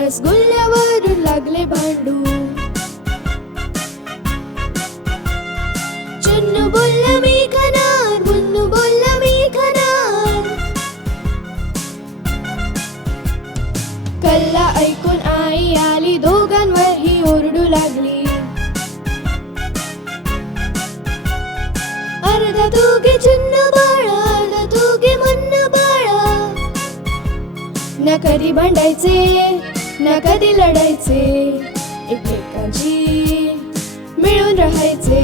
रसगुल्ल्यावरून लागले भांडू. चुन्नू बोलला मी खाणार, मुन्नू बोलला मी खाणार. कल्ला ऐकून आई आली, दोघांवरही ओरडू लागली. अर्धा तू घे चुन्नू बाळा, अर्धा तू घे मुन्नू बाळा. ना कधी भांडायचे ना कधी लढायचे, एकमेकांशी मिळून राहायचे.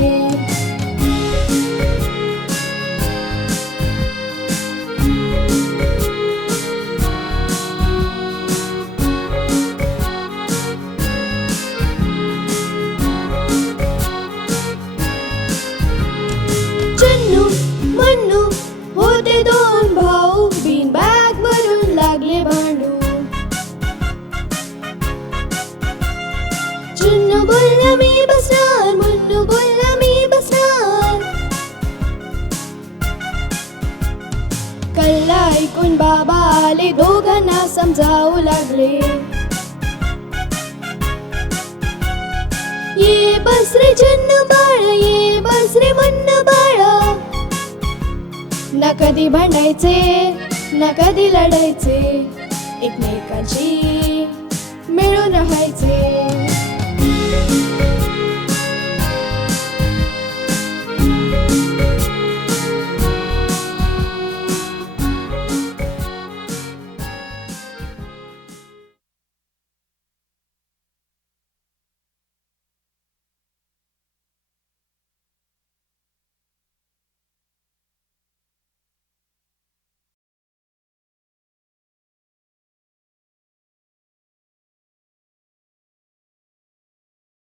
चुन्नू मुन्नू होते दोन भाऊ, बीन बॅग वरून लागले भांडू. चुन्नू बोलला मी बसणार, मुन्नू बोलला मी बसणार. कल्ला ऐकून बाबा आले, दोघांना समजावू लागले. ये बस रे चुन्नू बाळा, ये बस रे मुन्नू बाळा. ना कधी भांडायचे ना कधी लढायचे, एकमेकांशी